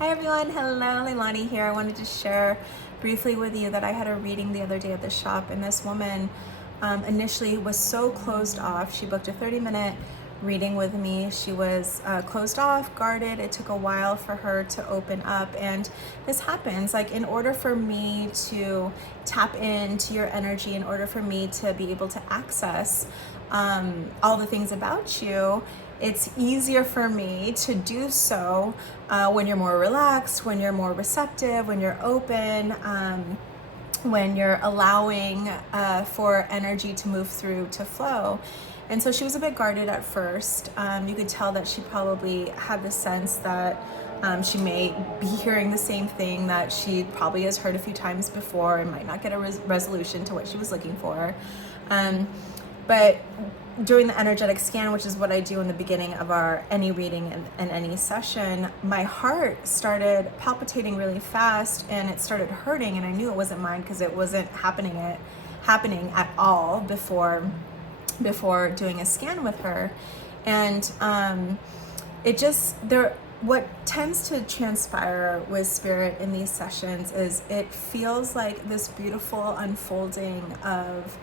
Hi everyone, hello, Leilani here. I wanted to share briefly with you that I had a reading the other day at the shop, and this woman initially was so closed off. She booked a 30-minute reading with me. She was closed off, guarded. It took a while for her to open up, and this happens. Like, in order for me to tap into your energy, in order for me to be able to access all the things about you, it's easier for me to do so when you're more relaxed, when you're more receptive, when you're open, when you're allowing for energy to move through, to flow. And so she was a bit guarded at first. You could tell that she probably had the sense that she may be hearing the same thing that she probably has heard a few times before and might not get a resolution to what she was looking for. But during the energetic scan, which is what I do in the beginning of any reading and any session, my heart started palpitating really fast and it started hurting, and I knew it wasn't mine because it wasn't happening at all before doing a scan with her. And what tends to transpire with spirit in these sessions is it feels like this beautiful unfolding of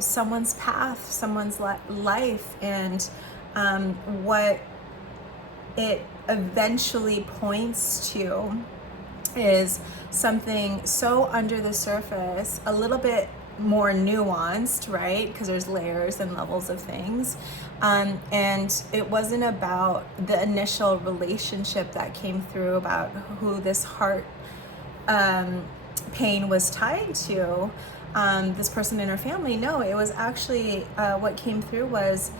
someone's path, someone's life, and what it eventually points to is something so under the surface, a little bit more nuanced, right? Because there's layers and levels of things. And it wasn't about the initial relationship that came through, about who this heart pain was tied to, this person in her family. No, it was actually what came through was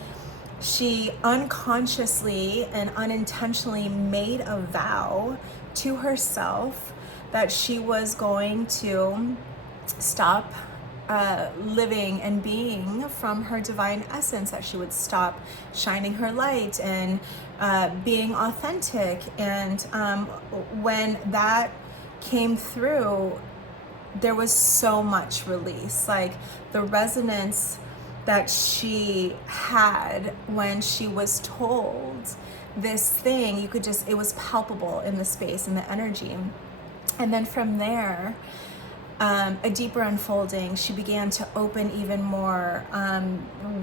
she unconsciously and unintentionally made a vow to herself that she was going to stop living and being from her divine essence, that she would stop shining her light and being authentic. And when that came through, there was so much release. Like, the resonance that she had when she was told this thing, it was palpable in the space and the energy. And then from there, a deeper unfolding, she began to open even more.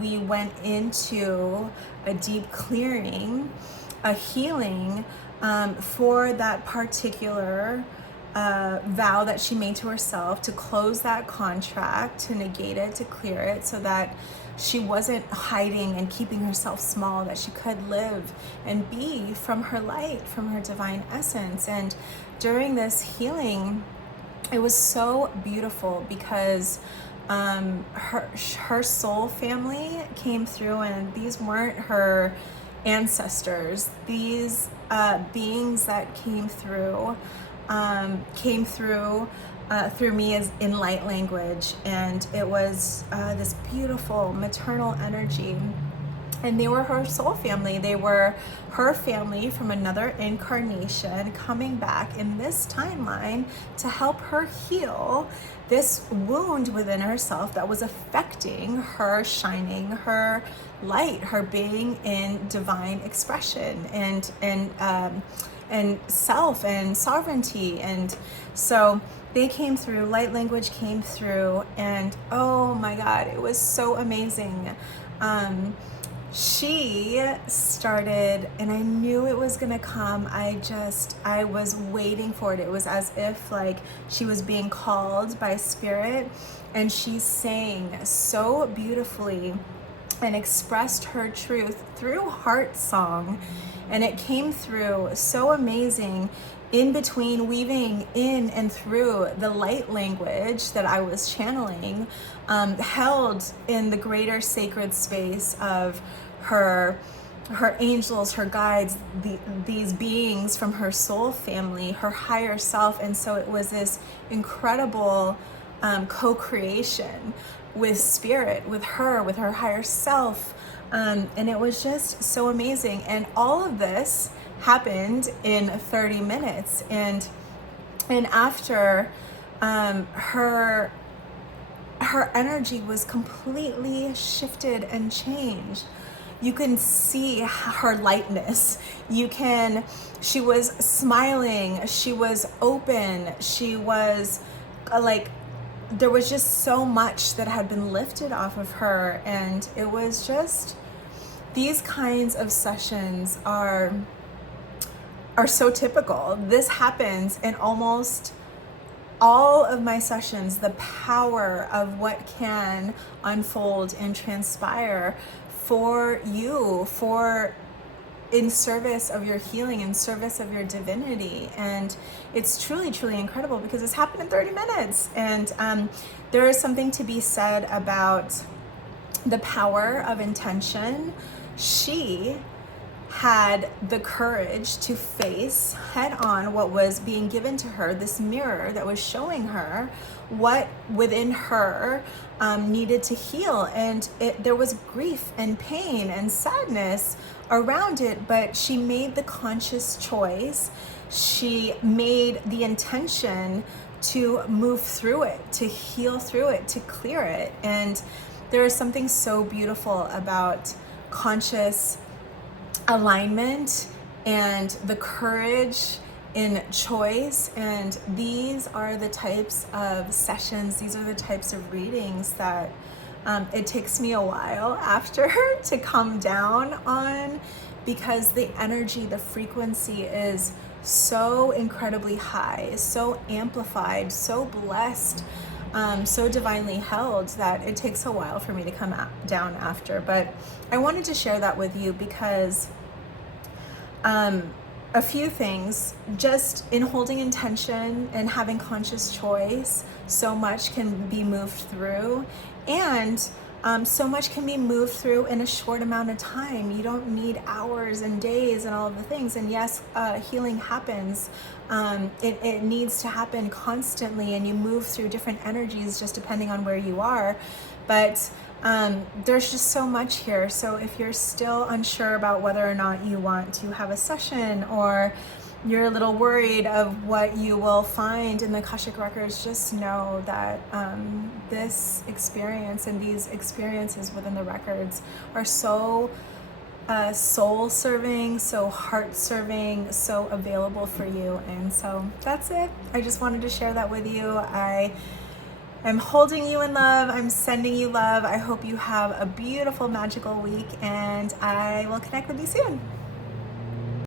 We went into a deep clearing, a healing for that particular vow that she made to herself, to close that contract, to negate it, to clear it, so that she wasn't hiding and keeping herself small, that she could live and be from her light, from her divine essence. And during this healing, it was so beautiful because her soul family came through, and these weren't her ancestors. These beings that came through through me as in light language, and it was this beautiful maternal energy. And they were her soul family. They were her family from another incarnation coming back in this timeline to help her heal this wound within herself that was affecting her shining her light, her being in divine expression and self and sovereignty. And so they came through, light language came through, and oh my God, it was so amazing. She started, and I knew it was gonna come. I was waiting for it. It was as if like she was being called by spirit, and she sang so beautifully and expressed her truth through heart song. And it came through so amazing, in between, weaving in and through the light language that I was channeling, held in the greater sacred space of her angels, her guides, these beings from her soul family, her higher self. And so it was this incredible co-creation with spirit, with her higher self. And it was just so amazing. And all of this happened in 30 minutes. And after, her energy was completely shifted and changed. you can see her lightness. She was smiling, she was open, she was like, there was just so much that had been lifted off of her. And it was just, these kinds of sessions are so typical. This happens in almost all of my sessions, the power of what can unfold and transpire for you, for in service of your healing, in service of your divinity. And it's truly, truly incredible because it's happened in 30 minutes. And there is something to be said about the power of intention. She had the courage to face head on what was being given to her, this mirror that was showing her what within her needed to heal. And there was grief and pain and sadness around it, but she made the conscious choice. She made the intention to move through it, to heal through it, to clear it. And there is something so beautiful about conscious alignment and the courage in choice. And these are the types of sessions, these are the types of readings that it takes me a while after to come down on, because the energy, the frequency is so incredibly high, so amplified, so blessed, so divinely held, that it takes a while for me to come down after. But I wanted to share that with you because a few things, just in holding intention and having conscious choice, so much can be moved through, and so much can be moved through in a short amount of time. You don't need hours and days and all of the things. And yes, healing happens. It needs to happen constantly, and you move through different energies just depending on where you are. But there's just so much here. So if you're still unsure about whether or not you want to have a session, or you're a little worried of what you will find in the Akashic Records, just know that this experience and these experiences within the records are so soul-serving, so heart-serving, so available for you. And so that's it. I just wanted to share that with you. I'm holding you in love. I'm sending you love. I hope you have a beautiful, magical week, and I will connect with you soon.